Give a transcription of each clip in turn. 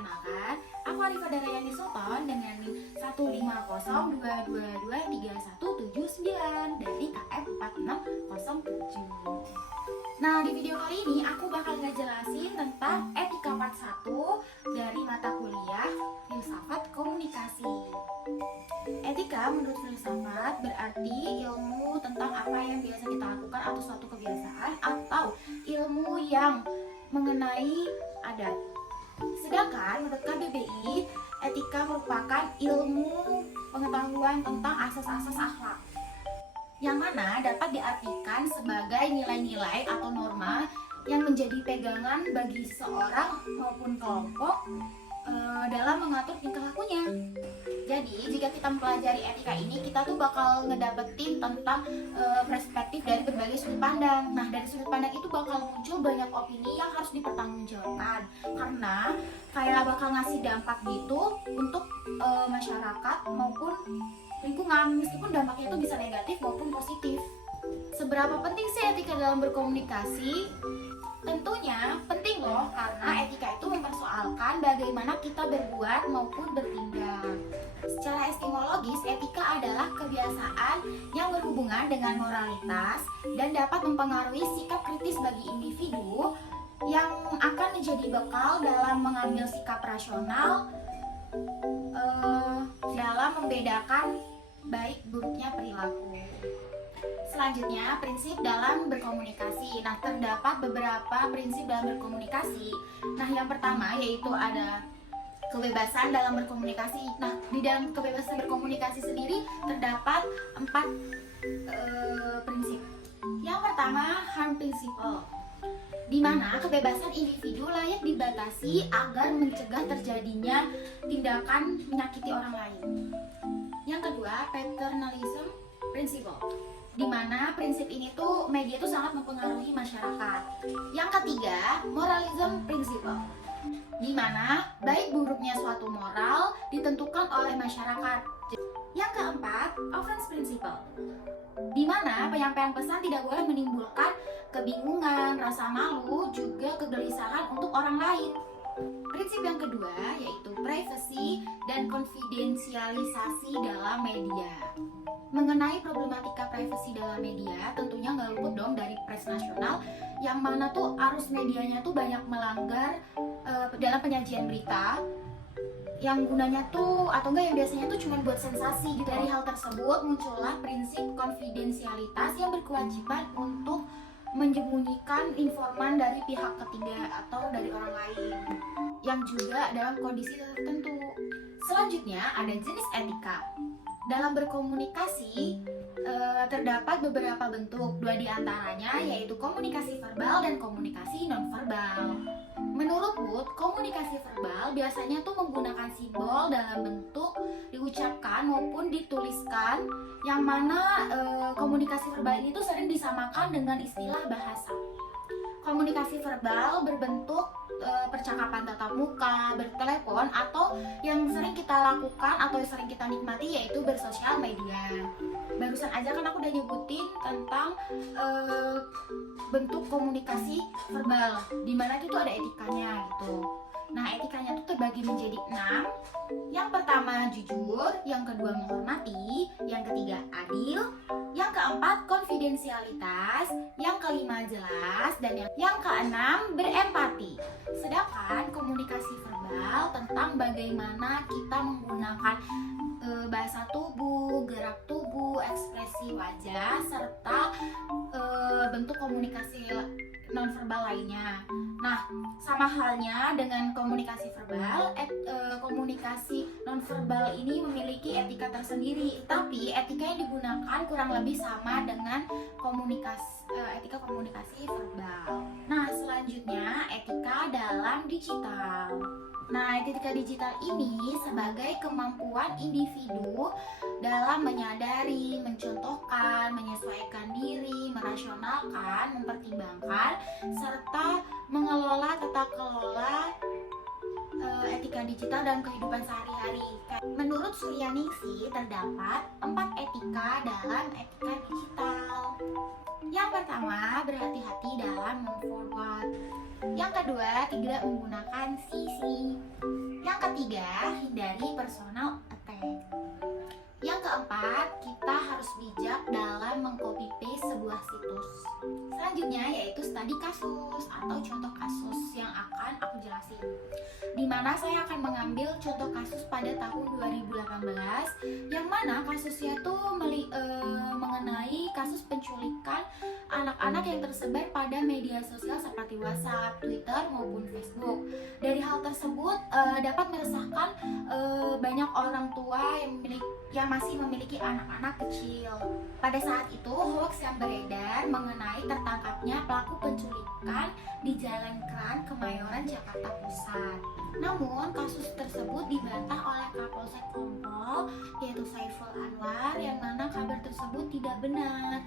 Perkenalkan, aku Arifah Darayani Sultan dengan NIM 15022231779 dari KM 4607. Nah, di video kali ini aku bakal ngejelasin tentang etika part 1 dari mata kuliah Filsafat Komunikasi. Etika menurut filsafat berarti ilmu tentang apa yang biasa kita lakukan atau suatu kebiasaan atau ilmu yang mengenai adat. Sedangkan menurut KBBI, etika merupakan ilmu pengetahuan tentang asas-asas akhlak yang mana dapat diartikan sebagai nilai-nilai atau norma yang menjadi pegangan bagi seseorang maupun kelompok dalam mengatur tingkah lakunya. Jadi jika kita mempelajari etika ini, kita tuh bakal ngedapetin tentang perspektif dari berbagai sudut pandang. Nah, dari sudut pandang itu bakal muncul banyak opini yang harus dipertanggungjawabkan, karena kayak bakal ngasih dampak gitu untuk masyarakat maupun lingkungan, meskipun dampaknya itu bisa negatif maupun positif. Seberapa penting sih etika dalam berkomunikasi? Tentunya penting loh, karena etika itu mempersoalkan bagaimana kita berbuat maupun bertindak. Secara etimologis, etika adalah kebiasaan yang berhubungan dengan moralitas dan dapat mempengaruhi sikap kritis bagi individu yang akan menjadi bekal dalam mengambil sikap rasional dalam membedakan baik buruknya perilaku. Selanjutnya, prinsip dalam berkomunikasi. Nah, terdapat beberapa prinsip dalam berkomunikasi. Nah, yang pertama yaitu ada kebebasan dalam berkomunikasi. Nah, di dalam kebebasan berkomunikasi sendiri terdapat 4 prinsip. Yang pertama, harm principle, di mana kebebasan individu layak dibatasi agar mencegah terjadinya tindakan menyakiti orang lain. Yang kedua, paternalism principle, di mana prinsip ini tuh media tuh sangat mempengaruhi masyarakat. Yang ketiga, moralism principle, di mana baik buruknya suatu moral ditentukan oleh masyarakat. Yang keempat, offense principle, di mana penyampaian pesan tidak boleh menimbulkan kebingungan, rasa malu, juga kegelisahan untuk orang lain. Prinsip yang kedua yaitu privacy dan konfidensialisasi dalam media. Mengenai problematika privasi dalam media, tentunya nggak luput dong dari pers nasional, yang mana tuh arus medianya tuh banyak melanggar dalam penyajian berita yang gunanya tuh atau enggak yang biasanya tuh cuma buat sensasi gitu. Dari hal tersebut muncullah prinsip konfidensialitas yang berkewajiban untuk menyembunyikan informan dari pihak ketiga atau dari orang lain yang juga dalam kondisi tertentu. Selanjutnya ada jenis etika. Dalam berkomunikasi terdapat beberapa bentuk, 2 diantaranya yaitu komunikasi verbal dan komunikasi nonverbal. Menurut Wood, komunikasi verbal biasanya tuh menggunakan simbol dalam bentuk diucapkan maupun dituliskan, yang mana komunikasi verbal ini tuh sering disamakan dengan istilah bahasa. Komunikasi verbal berbentuk percakapan tatap muka, bertelepon, atau yang sering kita lakukan atau yang sering kita nikmati yaitu bersosial media. Barusan aja kan aku udah nyebutin tentang bentuk komunikasi verbal, dimana itu tuh ada etikanya gitu. Nah, etikanya tuh terbagi menjadi 6. Yang pertama jujur, yang kedua menghormati, yang ketiga adil, yang keempat konfidensialitas, yang kelima jelas, dan yang keenam berempati. Sedangkan komunikasi verbal tentang bagaimana kita menggunakan bahasa tubuh, gerak tubuh, ekspresi wajah, serta bentuk komunikasi nonverbal lainnya. Nah, sama halnya dengan komunikasi verbal, komunikasi nonverbal ini memiliki etika tersendiri, tapi etika yang digunakan kurang lebih sama dengan etika komunikasi verbal. Nah, selanjutnya etika dalam digital. Nah, etika digital ini sebagai kemampuan individu dalam menyadari, mencontohkan, menyesuaikan diri, merasionalkan, mempertimbangkan, serta mengelola tata kelola etika digital dalam kehidupan sehari-hari. Menurut Suryaningsih, terdapat 4 etika dalam etika digital. Yang pertama, berhati-hati dalam memforward. Yang kedua, tidak menggunakan sisi. Yang ketiga, hindari personal attack. Yang keempat, kita harus bijak dalam mengcopy paste sebuah situs. Selanjutnya yaitu studi kasus atau contoh kasus yang akan aku jelasin. Di mana saya akan mengambil contoh kasus pada tahun 2018 yang mana kasusnya tuh mengenai kasus penculikan anak-anak yang tersebar pada media sosial seperti WhatsApp, Twitter maupun Facebook. Dari hal tersebut dapat meresahkan banyak orang tua yang masih memiliki anak-anak kecil. Pada saat itu, hoax yang beredar mengenai tertangkapnya pelaku penculikan di Jalan Kran, Kemayoran, Jakarta Pusat. Namun, kasus tersebut dibantah oleh Kapolsek Kompol, yaitu Saiful Anwar, yang mana kabar tersebut tidak benar.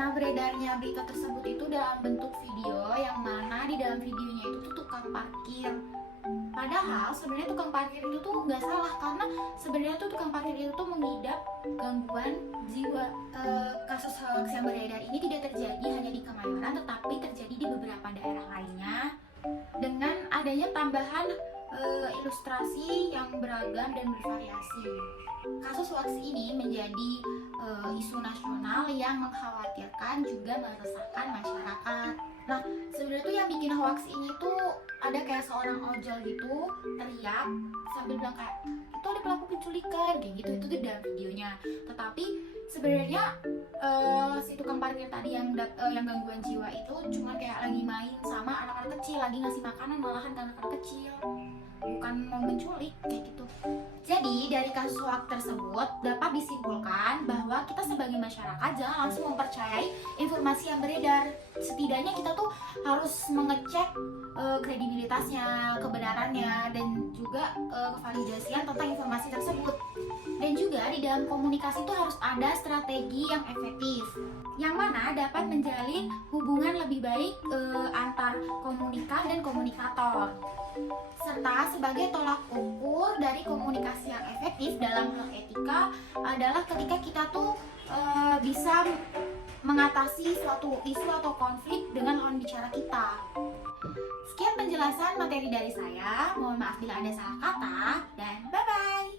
Nah, beredarnya berita tersebut itu dalam bentuk video, yang mana di dalam videonya itu tuh tukang parkir. Padahal sebenarnya tukang parkir itu tuh nggak salah, karena sebenarnya tuh tukang parkir itu tuh mengidap gangguan jiwa. Kasus hoax yang beredar ini tidak terjadi hanya di Kemayoran, tetapi terjadi di beberapa daerah lainnya dengan adanya tambahan ilustrasi yang beragam dan bervariasi. Kasus hoax ini menjadi isu nasional yang mengkhawatirkan juga meresahkan masyarakat. Nah, sebenarnya tuh yang bikin hoax ini tuh ada kayak seorang ojol gitu teriak sambil bilang kayak itu ada pelaku penculikan kayak gitu, itu tuh dalam videonya. Tetapi sebenarnya si tukang parkir tadi yang gangguan jiwa itu cuma kayak lagi main sama anak-anak kecil, lagi ngasih makanan malahan ke anak-anak kecil, bukan mau menculik kayak gitu. Jadi dari kasus hoax tersebut dapat disimpulkan bahwa kita sebagai masyarakat jangan langsung mempercayai informasi yang beredar. Setidaknya kita tuh harus mengecek kredibilitasnya, kebenarannya, dan juga kevalidasian tentang informasi tersebut. Dan juga di dalam komunikasi itu harus ada strategi yang efektif, yang mana dapat menjalin hubungan lebih baik antar komunikan dan komunikator. Serta sebagai tolak ukur dari komunikasi yang efektif dalam hal etika adalah ketika kita tuh bisa mengatasi suatu isu atau konflik dengan lawan bicara kita. Sekian penjelasan materi dari saya. Mohon maaf bila ada salah kata, dan bye-bye.